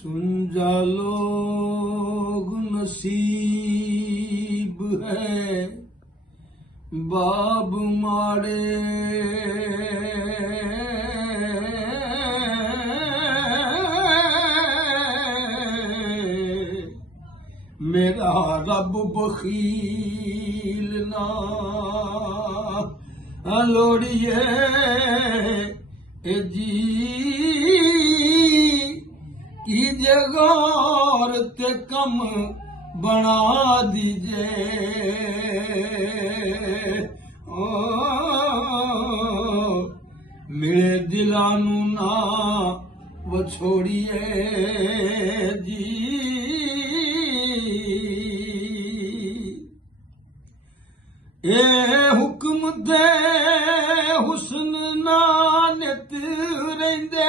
सुन जा लोग नसीब है बाब माड़े मेरा रब बखील ना लोड़िए जी की जगौर ते कम बना दीजे मेरे दिलानू ना वछोड़िए जी ए हुक्म दे हुस्न ना नित रहिंदे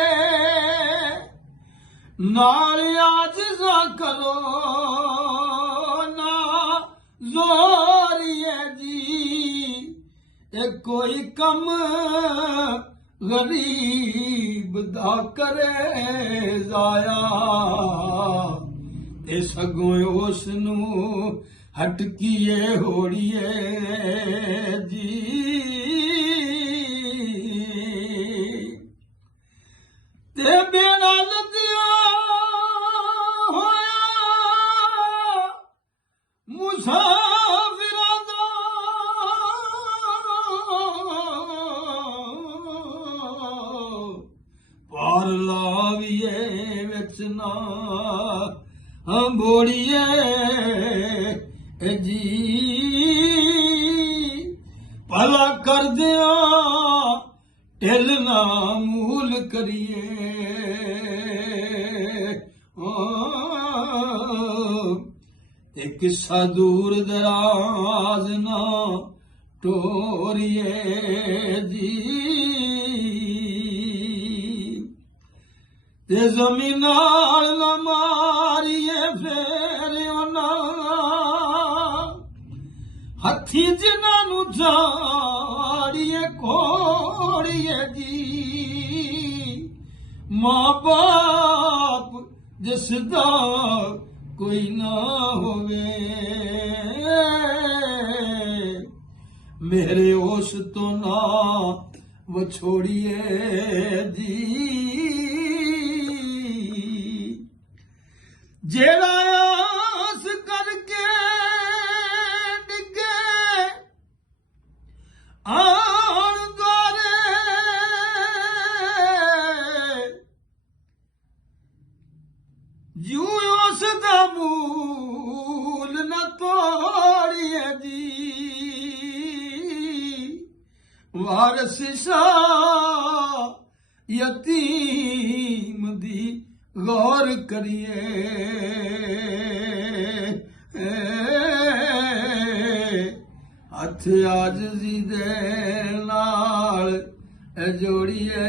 नाल आजिज़ा करो ना ज़ोरिए जी ए कोई कम गरीब दा करे ज़ाया ते सगों उसनू हटकिए होड़िए जी ते बेड़ा लदिया होया मुसाफिरां दा पार लाविए विच ना बोड़िए जी भला कर दिया ढिल ना मूल करिए ते किस्सा दूर दराज ना टोरिए जी ते जमीनाल ना मारिए फेरियो ना हथी जिन्हां झाड़िए कोड़िए जी मां बाप जिसदा कोई ना होवे मेरे होश तो ना वछोड़िए जी जेड़ा आस करके आन द्वारे जू उसदा मूल न तोड़िए जी वारस शाह यतीम दी गौर करिए हथ आजिज़ी दे नाल जोड़िए